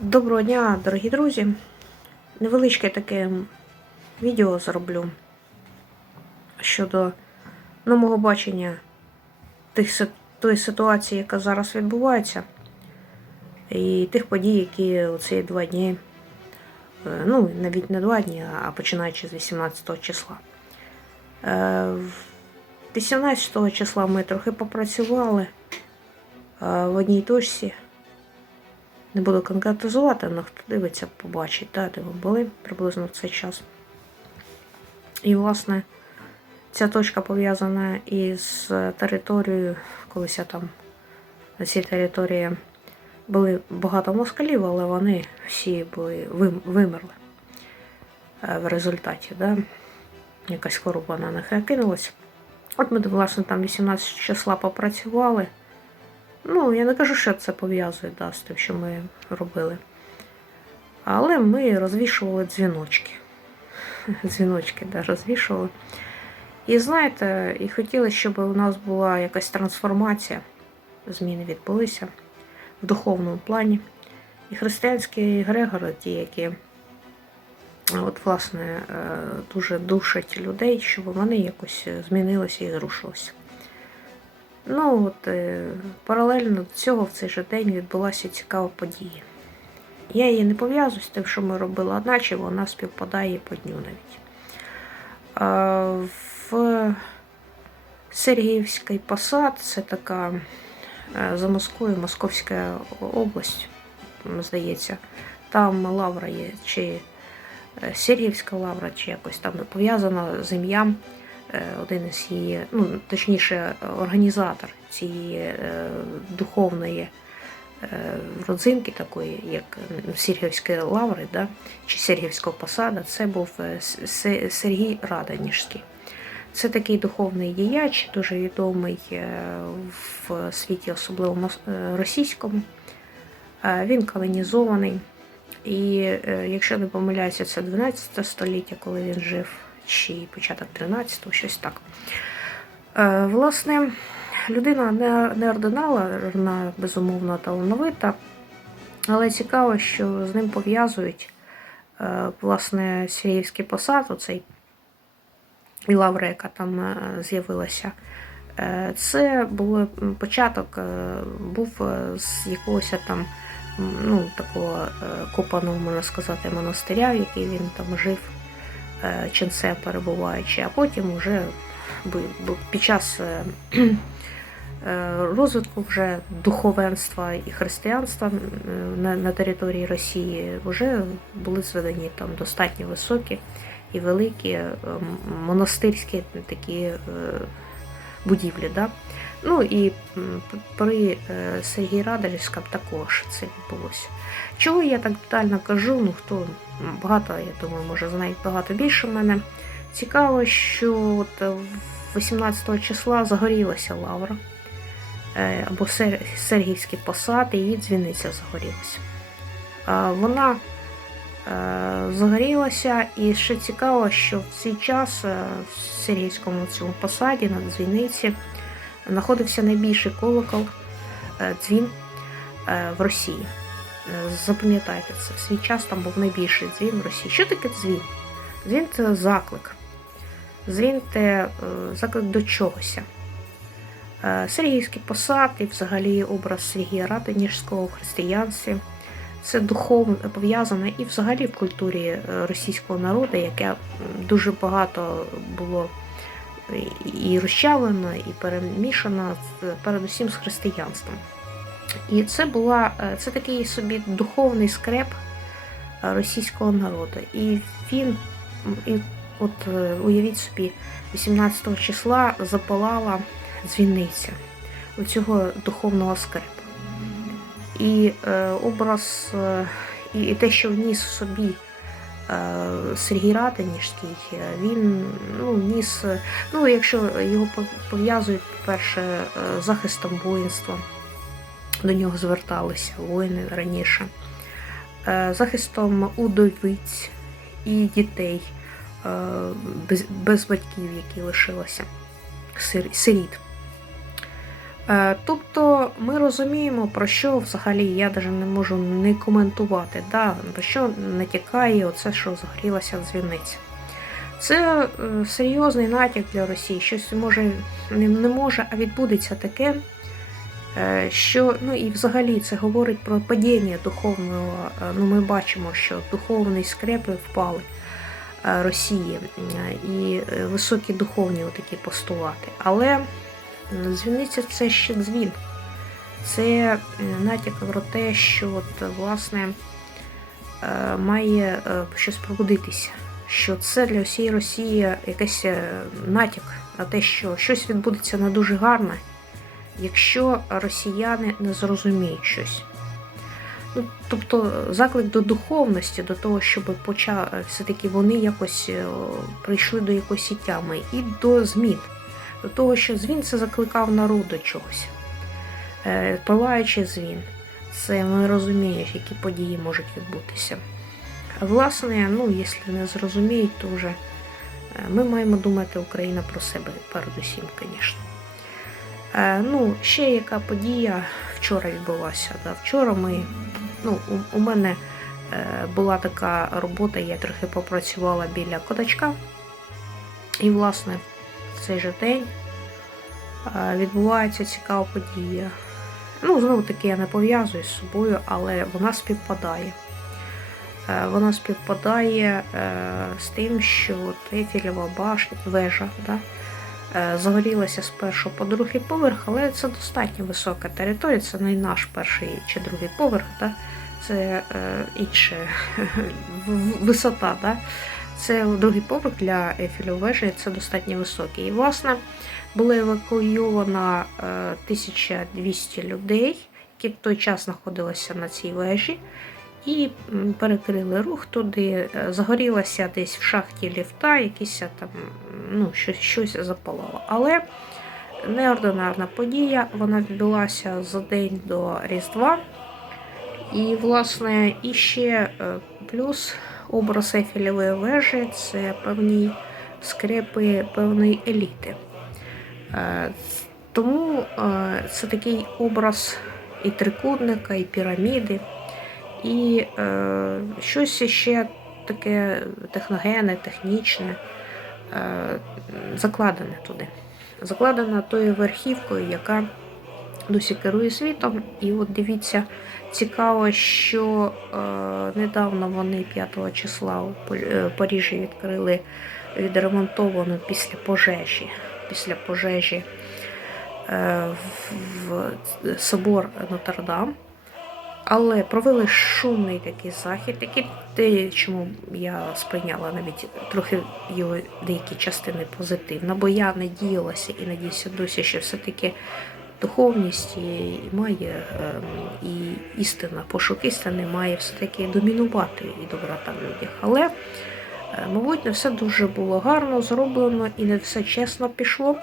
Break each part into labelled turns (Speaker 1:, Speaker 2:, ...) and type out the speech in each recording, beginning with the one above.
Speaker 1: Доброго дня, дорогі друзі. Невеличке таке відео зроблю щодо ну, мого бачення тих, тої ситуації, яка зараз відбувається, і тих подій, які оці два дні, е, ну, навіть не два дні, а починаючи з 18 числа. Е, 18 числа ми трохи попрацювали е, в одній точці. Не буду конкретизувати, але хто дивиться, побачить, да, де ви були приблизно в цей час. І, власне, ця точка пов'язана із територією, колись я там на цій території були багато москалів, але вони всі були вим- вимерли е, в результаті. Да? Якась хвороба на них накинулась. От ми, власне, там 18 числа попрацювали. Ну, я не кажу, що це пов'язує да, з тим, що ми робили. Але ми розвішували дзвіночки. Дзвіночки да, розвішували. І знаєте, і хотіли, щоб у нас була якась трансформація, зміни відбулися в духовному плані. І християнські егрегори, ті, які от, власне, е, дуже душать людей, щоб вони якось змінилися і зрушилися. Ну, от е, паралельно до цього в цей же день відбулася цікава подія. Я її не пов'язую з тим, що ми робили, одначе вона співпадає по дню навіть. В Сергіївський посад це така е, за Москвою Московська область, здається. Там лавра є, чи е, Сергіївська лавра, чи якось там пов'язана з ім'ям один із її, ну точніше, організатор цієї е, духовної е, родзинки, такої, як м, Сергіївської лаври, да, чи Сергіївського посада, це був е, Сергій Радонежський. Це такий духовний діяч, дуже відомий е, в світі, особливо е, російському. Е, Він канонізований. І е, якщо не помиляюся, це 12 століття, коли він жив, чи початок 13-го, щось так. Е, Власне, людина не, не ординална, безумовно, талановита, але цікаво, що з ним пов'язують е, власне Сіріївський посад, оцей і лавра, яка там е, з'явилася. Це був початок, був з якогось там ну, такого копаного, можна сказати, монастиря, в який він там жив, е, ченцем перебуваючи, а потім вже під час е, е, розвитку вже духовенства і християнства на, території Росії вже були зведені там достатньо високі і великі монастирські такі будівлі. Да? Ну і при е, Сергії Радонежському також це відбулося. Чого я так детально кажу? Ну хто багато, я думаю, може знає багато більше мене. Цікаво, що от е, 18 числа загорілася лавра е, або Сер- Сергіївський посад, і її дзвіниця загорілася. Е, Вона е, загорілася, і ще цікаво, що в цей час е, в Сергійському цьому посаді на дзвіниці знаходився найбільший колокол е, дзвін е, в Росії. Е, Запам'ятайте це, в свій час там був найбільший дзвін в Росії. Що таке дзвін? Дзвін це заклик. Дзвін це заклик до чогося. Сергійський посад і взагалі образ Сергія Радонежського в християнстві. Це духовно пов'язане і взагалі в культурі російського народу, яке дуже багато було і розчавлено, і перемішано з- передусім з християнством. І це була е, це такий собі духовний скреп е, російського народу. І він, і от е, уявіть собі, 18 числа запалала дзвіниця у цього духовного скрепу. І е, образ, і, те, що вніс собі Сергій Радонежський, е, він ну, ніс, е, ну, якщо його пов'язують, по-перше, е, захистом воїнства, до нього зверталися воїни раніше, е, захистом удовиць і дітей е, без, без батьків, які лишилися, сир- сиріт. Е, Тобто ми розуміємо, про що взагалі я навіть не можу не коментувати, да, про що натякає оце, що загорілася дзвіниця. Це е, серйозний натяк для Росії. Щось може не, може, а відбудеться таке, е, що ну і взагалі це говорить про падіння духовного. Ну, ми бачимо, що духовні скрепи впали Росії і високі духовні такі постулати. Але Дзвіниця це ще дзвін. Це е, натяк про те, що от, власне е, має е, щось пробудитися. Що це для всієї Росії якийсь е, натяк на те, що щось відбудеться не дуже гарне, якщо росіяни не зрозуміють щось. Ну, тобто заклик до духовності, до того, щоб поча... все-таки вони якось е, прийшли до якоїсь тями і до змін до того, що дзвін це закликав народ до чогось. Е, Палаючи дзвін, це ми розуміємо, які події можуть відбутися. Власне, ну, якщо не зрозуміють, то вже е, ми маємо думати Україна про себе передусім, звісно. Е, Ну, ще яка подія вчора відбулася. Да? Вчора ми, ну, у, у мене була така робота, я трохи попрацювала біля кодачка. І, власне, в цей же день відбувається цікава подія. Ну, знову таки, я не пов'язую з собою, але вона співпадає. Е, Вона співпадає е, з тим, що от Ейфелєва башня, вежа, да, е, загорілася з першого по другий поверх, але це достатньо висока територія, це не наш перший чи другий поверх, да, це інша висота. Да. Це другий поверх для Ейфелевої вежі, це достатньо високий. І, власне, було евакуйовано е, 1200 людей, які в той час знаходилися на цій вежі, і перекрили рух туди. Е, Загорілося десь в шахті ліфта, якісь там ну, щось, щось запалало. Але неординарна подія, вона відбулася за день до Різдва. І, власне, і ще е, плюс образ Ейфелевої вежі це певні скрепи певної еліти. Е, Тому е, це такий образ і трикутника, і піраміди, і е, щось ще таке техногенне, технічне, закладене туди. Закладене тою верхівкою, яка досі керує світом. І от дивіться, цікаво, що е, недавно вони 5 числа у е, Парижі відкрили відремонтовану після пожежі. Після пожежі е, в собор Нотр-Дам. Але провели шумний такий захід, який те, чому я сприйняла навіть трохи його деякі частини позитивно, бо я надіялася і надіюся досі, що все-таки духовність має ем, і істина, пошук істини має все-таки домінувати і доброта в людях. Але, е, мабуть, не все дуже було гарно зроблено і не все чесно пішло.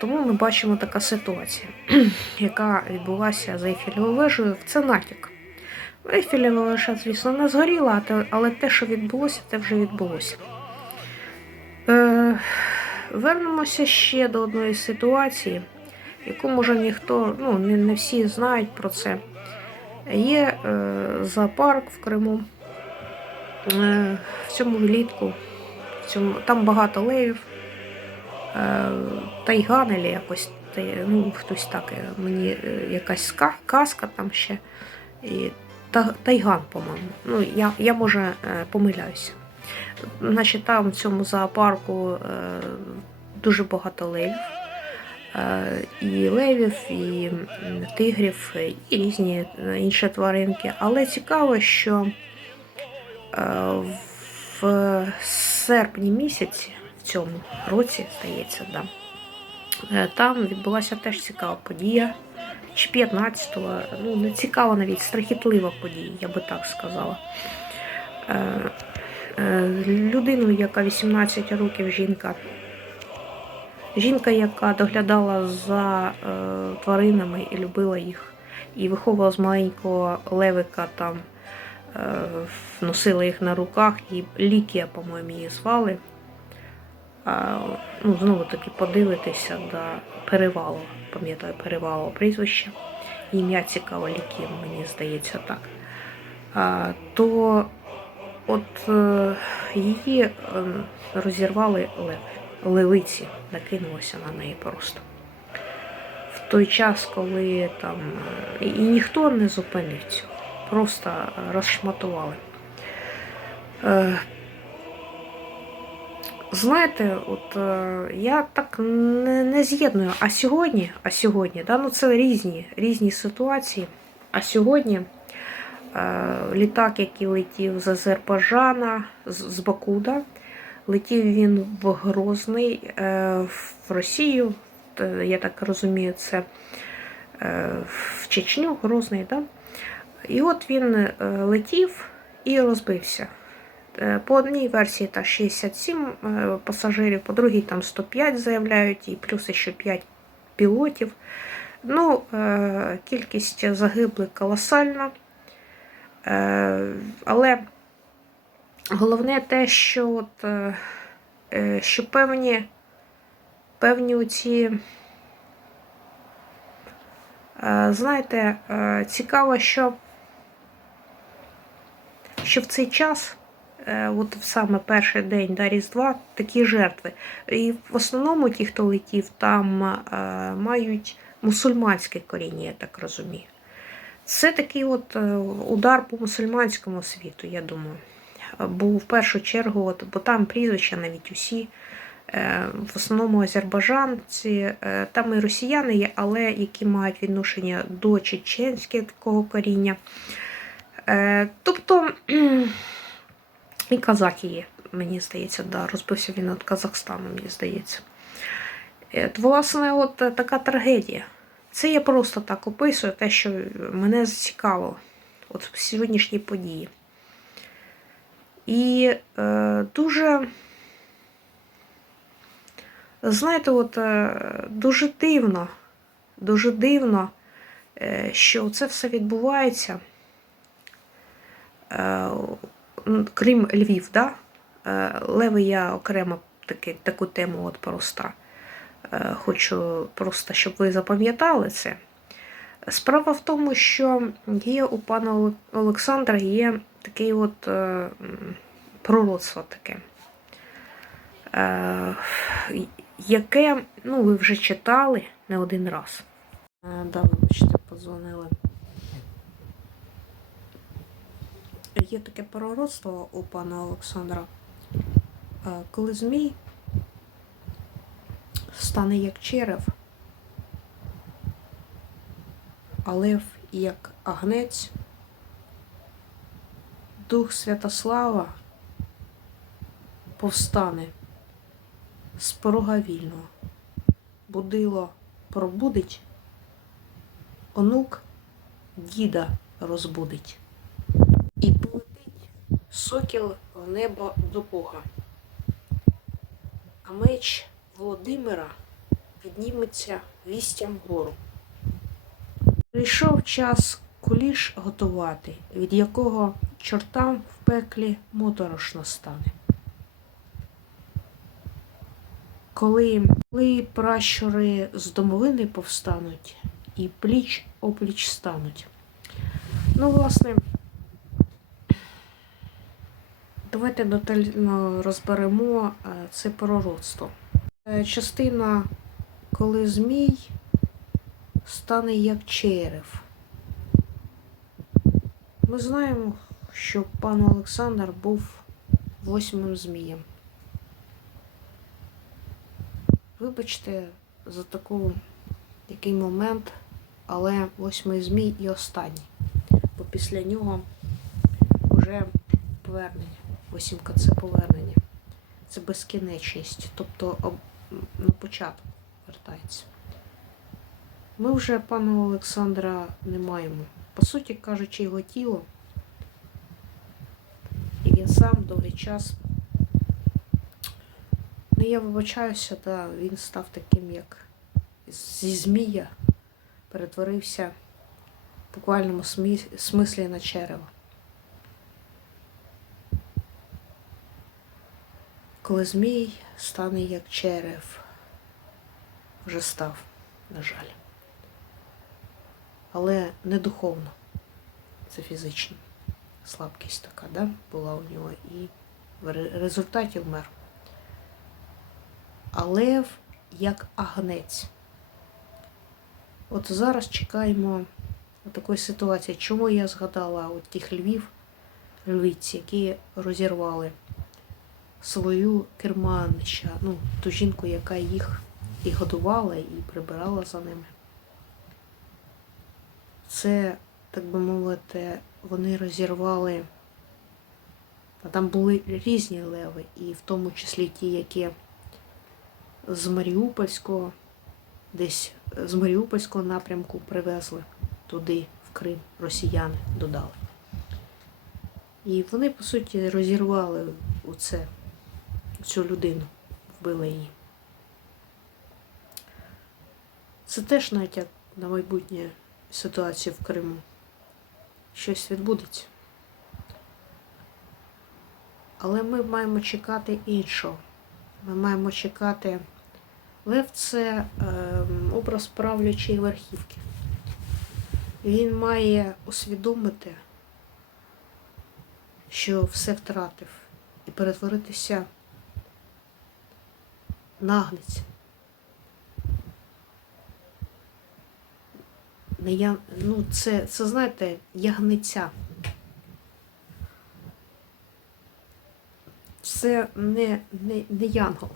Speaker 1: Тому ми бачимо така ситуація, яка відбулася за Ейфелевою вежею. Це натяк. Ейфелева вежа, звісно, не згоріла, але те, що відбулося, те вже відбулося. Е, вернемося ще до одної ситуації, яку може ніхто, ну не, не всі знають про це. Є е, зоопарк в Криму. Е, в цьому влітку, в цьому, там багато левів, е, тайган або якось, ну, хтось так, е, мені е, якась казка там ще. І та, тайган, по-моєму. Ну, я, я може е, помиляюся. Значить, там в цьому зоопарку дуже багато левів. І левів, і тигрів, і різні е, інші тваринки. Але цікаво, що е, в серпні місяці в цьому році, здається, да, е, там відбулася теж цікава подія. Чи 15-го, ну не цікава навіть страхітлива подія, я би так сказала. Людину, яка 18 років жінка. Жінка, яка доглядала за е, тваринами і любила їх, і виховувала з маленького левика там, е, носила їх на руках, і Лікія, по-моєму, її звали. А, ну, знову таки подивитися до Перевалова, пам'ятаю Перевалова прізвище, ім'я цікаво ліків, мені здається так. А, то от е, її е, розірвали лев, левиці, накинулися на неї просто. В той час, коли там е, і ніхто не зупинив цього, просто розшматували. Е, Знаєте, от е, я так не, не з'єдную. А сьогодні, а сьогодні, да, ну це різні, різні ситуації. А сьогодні е, літак, який летів з Азербайджана, з, з Баку, да, летів він в Грозний, е, в Росію, е, я так розумію, це е, в Чечню, Грозний, да? І от він летів і розбився. По одній версії та 67 е, пасажирів, по другій там 105 заявляють, і плюс ще 5 пілотів. Ну, кількість загиблих колосальна. Але головне те, що, от, е, е, що певні, певні оці, е, знаєте, цікаво, що, що в цей час от в саме перший день да, Різдва такі жертви. І в основному ті, хто летів, там мають мусульманське коріння, я так розумію. Це такий от удар по мусульманському світу, я думаю. Бо в першу чергу, от, бо там прізвища навіть усі, е, в основному азербайджанці, е, там і росіяни є, але які мають відношення до чеченського коріння. Е, Тобто і казахи є, мені здається, да, розбився він від Казахстану, мені здається. От, власне, от така трагедія. Це я просто так описую те, що мене зацікавило от в сьогоднішній події. І е, дуже, знаєте, от е, дуже дивно, дуже дивно, е, що це все відбувається. Е, крім Львів, да? Е, Леви я окремо таки, таку тему от просто е, хочу просто, щоб ви запам'ятали це. Справа в тому, що є у пана Олександра є таке от е, пророцтво таке, е, яке, ну, ви вже читали не один раз. Е, да, вибачте, подзвонили. Є таке пророцтво у пана Олександра, е, коли Змій стане як черев, а лев як агнець, дух Святослава повстане з порога вільного, будило пробудить, онук діда розбудить. І полетить сокіл в небо до Бога. А меч Володимира підніметься вістям вгору. Прийшов час куліш готувати, від якого чортам в пеклі моторошно стане. Коли, коли пращури з домовини повстануть і пліч опліч стануть. Ну, власне, давайте детально розберемо е, це пророцтво. Е, Частина, коли Змій стане як черев. Ми знаємо, що пан Олександр був восьмим змієм. Вибачте за таку, такий момент, але восьмий змій і останній. Бо після нього вже повернення. Восімка це повернення. Це безкінечність. Тобто об- на початок вертається. Ми вже пана Олександра не маємо. По суті кажучи, його тіло. Сам довгий час. Ну, я вибачаюся, да, він став таким, як зі змія, перетворився в буквальному смислі на черево. коли змій стане як черев, вже став, на жаль. Але не духовно, це фізично. Слабкість така, да, була у нього, і в результаті вмер. А лев як агнець. От зараз чекаємо такої ситуації. Чому я згадала от тих львів, львиць, які розірвали свою керманища, ну, ту жінку, яка їх і годувала, і прибирала за ними. Це, так би мовити, вони розірвали. А там були різні леви, і в тому числі ті, які з Маріупольського, десь з Маріупольського напрямку привезли туди, в Крим, росіяни додали. І вони, по суті, розірвали оце, цю людину, вбили її. Це теж натяк на майбутнє ситуацію в Криму. Щось відбудеться. Але ми маємо чекати іншого. Ми маємо чекати. Лев це ем, образ правлячої верхівки. Він має усвідомити, що все втратив, і перетворитися на агнець. Не я, ну, це, це, знаєте, ягниця. Це не, не, не янгол.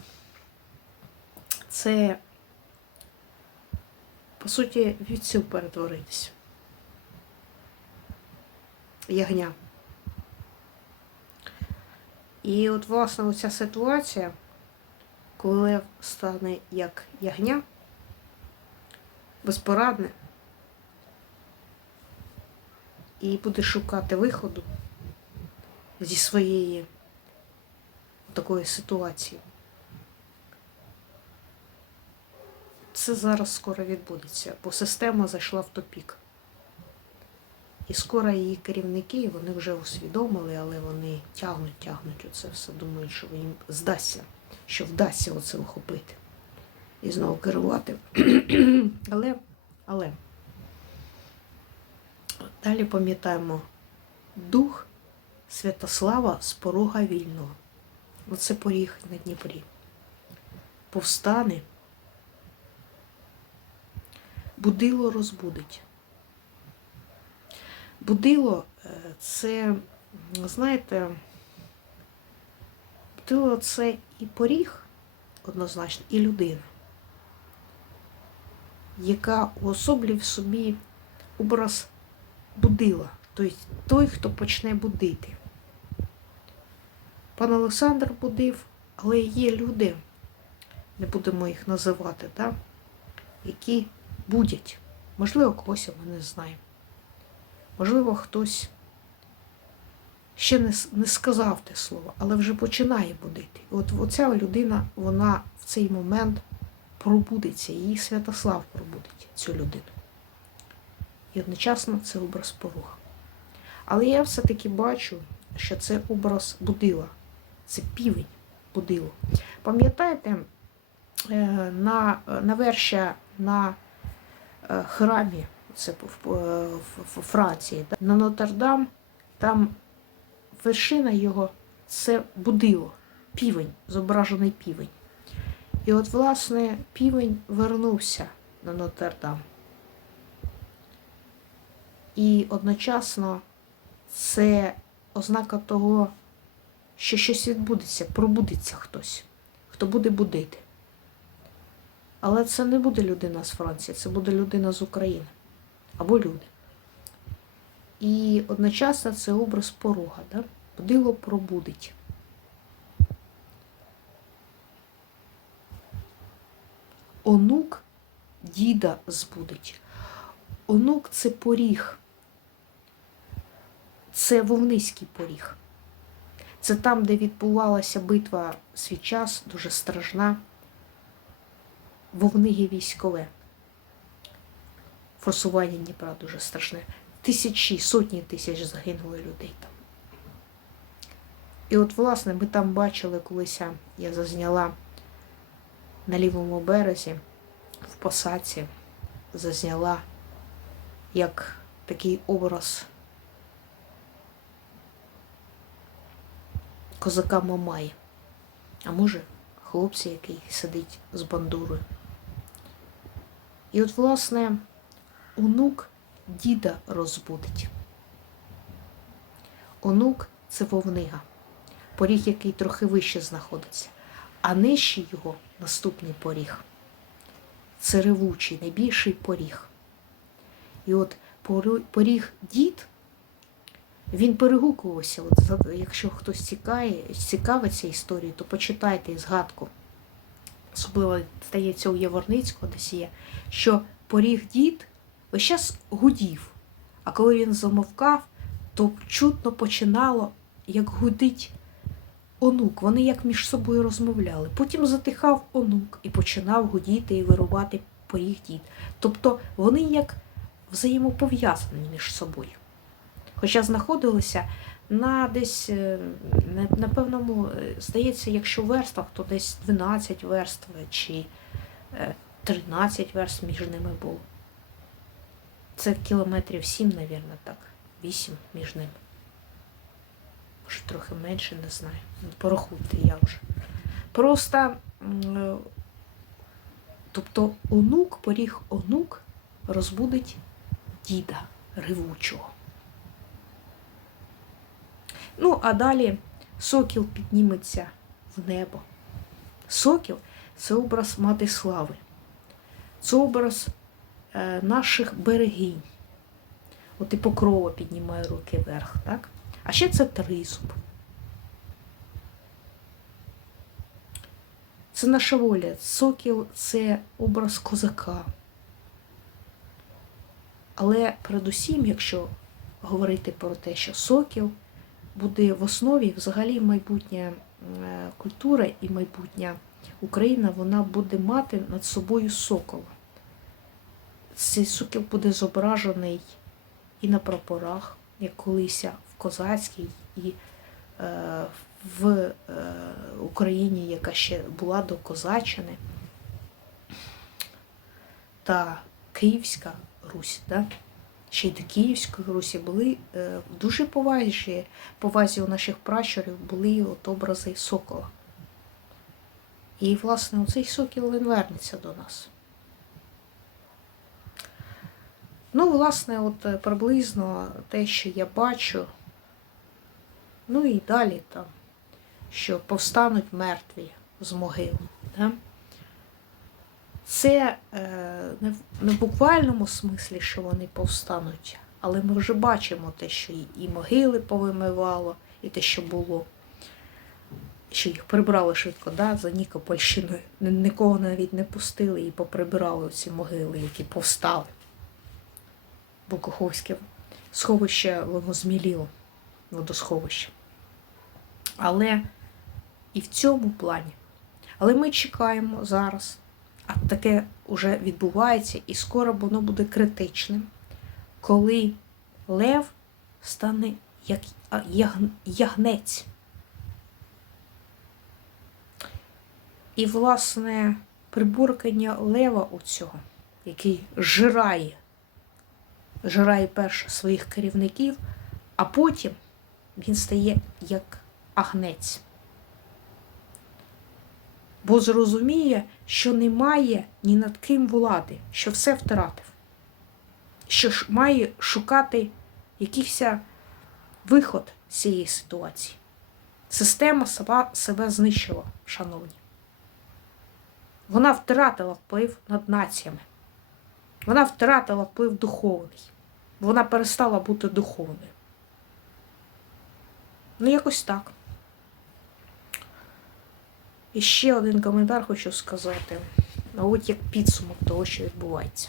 Speaker 1: Це, по суті, вівцю перетворитися. Ягня. І от, власне, оця ситуація, коли лев стане як ягня, безпорадне, і буде шукати виходу зі своєї такої ситуації. Це зараз скоро відбудеться, бо система зайшла в тупік. І скоро її керівники, вони вже усвідомили, але вони тягнуть, тягнуть оце все, думають, що їм здасться, що вдасться оце охопити і знову керувати. але, але далі пам'ятаємо дух Святослава з порога вільного. Оце поріг на Дніпрі. Повстане, будило розбудить. Будило е, це, знаєте, будило це і поріг однозначно, і людина, яка уособлює в собі образ будила, тобто той, хто почне будити. Пан Олександр будив, але є люди, не будемо їх називати, да? які будять. Можливо, когось ми не знаємо. Можливо, хтось ще не, не сказав те слово, але вже починає будити. І от оця людина, вона в цей момент пробудиться, її Святослав пробудить, цю людину. І одночасно це образ поруга. Але я все-таки бачу, що це образ будила. Це півень будило. Пам'ятаєте, е, на, на верша на е, храмі, це в, Франції, на Нотр-Дам, там вершина його це будило, півень, зображений півень. І от, власне, півень вернувся на Нотр-Дам. І одночасно це ознака того, що щось відбудеться, пробудеться хтось, хто буде будити. Але це не буде людина з Франції, це буде людина з України або люди. І одночасно це образ порога, да? будило пробудить. Онук діда збудить. Онук це поріг. Це вовниський поріг. Це там, де відбувалася битва свій час, дуже страшна. Вовниги військове. Форсування Дніпра дуже страшне. Тисячі, сотні тисяч загинули людей там. І от, власне, ми там бачили, колись я зазняла на лівому березі, в посадці, зазняла як такий образ козака Мамая. А може, хлопця, який сидить з бандурою. І от, власне, онук діда розбудить. Онук це вовнига, поріг, який трохи вище знаходиться, а нижче його наступний поріг. Це ревучий, найбільший поріг. І от поріг дід, він перегукувався. От, якщо хтось цікає, цікавиться історією, то почитайте згадку. Особливо стається у Яворницького десь є, що поріг дід весь час гудів. А коли він замовкав, то чутно починало, як гудить онук. Вони як між собою розмовляли. Потім затихав онук і починав гудіти і вирубати поріг дід. Тобто вони як взаємопов'язані між собою. Хоча знаходилися на десь, е, на, певному, е, здається, якщо в верствах, то десь 12 верств чи е, 13 верст між ними було. Це кілометрів 7, навірно, так. 8 між ними. Може, трохи менше, не знаю. Ну, Порахуйте я вже. Просто, е, тобто, онук, поріг онук розбудить діда ревучого. Ну, а далі сокіл підніметься в небо. Сокіл це образ мати слави, це образ е, наших берегинь. От і покрова піднімає руки вверх, так? А ще це тризуб. Це наша воля. Сокіл це образ козака. Але передусім, якщо говорити про те, що сокіл буде в основі взагалі майбутня е, культура і майбутня Україна, вона буде мати над собою сокола. Цей сокіл буде зображений і на прапорах, як колись в козацькій, і е, в е, Україні, яка ще була до Козаччини, та Київська Русь. Да? Ще й до Київської Русі були е, дуже поважні, повазі у наших пращурів були от образи сокола. І, власне, оцей сокіл він вернеться до нас. Ну, власне, от е, приблизно те, що я бачу. Ну і далі там, що повстануть мертві з могил. Да? Це е, не, в, буквальному смислі, що вони повстануть, але ми вже бачимо те, що і, могили повимивало, і те, що було, що їх прибрали швидко, да, за Нікопольщиною. Нікого навіть не пустили і поприбирали ці могили, які повстали. Бо Каховське сховище воно зміліло, водосховище. Але і в цьому плані. Але ми чекаємо зараз, а таке вже відбувається, і скоро воно буде критичним, коли лев стане як ягнець. І, власне, приборкання лева у цього, який жирає, жирає перше своїх керівників, а потім він стає як агнець. Бо зрозуміє, що немає ні над ким влади, що все втратив, що має шукати якийсь виход з цієї ситуації. Система сама себе знищила, шановні. Вона втратила вплив над націями. Вона втратила вплив духовний. Вона перестала бути духовною. Ну, якось так. І ще один коментар хочу сказати. От як підсумок того, що відбувається.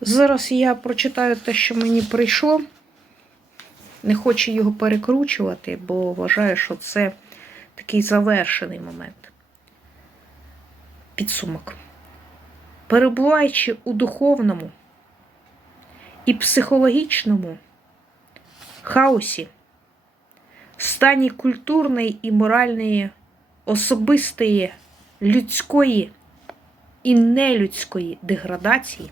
Speaker 1: Зараз я прочитаю те, що мені прийшло. Не хочу його перекручувати, бо вважаю, що це такий завершений момент. Підсумок. Перебуваючи у духовному і психологічному хаосі, стані культурної і моральної, особистої, людської і нелюдської деградації,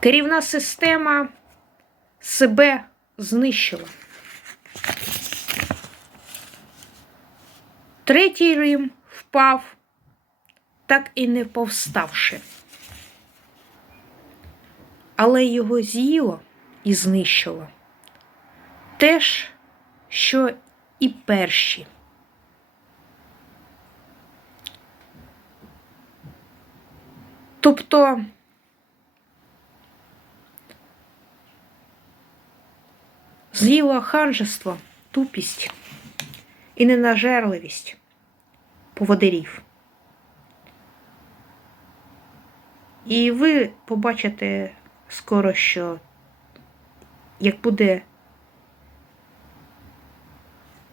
Speaker 1: керівна система себе знищила. Третій Рим впав, так і не повставши. Але його з'їло і знищило те ж, що і перші. Тобто з'їло ханжество, тупість і ненажерливість поводирів. І ви побачите скоро, що як буде,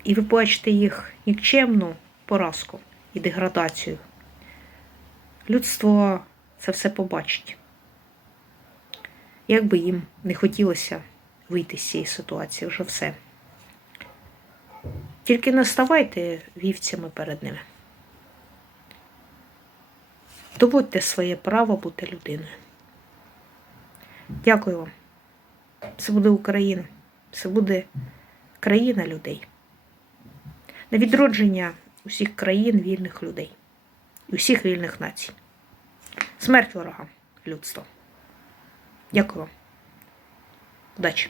Speaker 1: і ви побачите їх нікчемну поразку і деградацію, людство це все побачить. Як би їм не хотілося вийти з цієї ситуації, вже все. Тільки не ставайте вівцями перед ними. Доводьте своє право бути людиною. Дякую вам. Це буде Україна. Це буде країна людей. На відродження усіх країн вільних людей усіх вільних націй. Смерть ворога людства. Дякую вам. Удачі!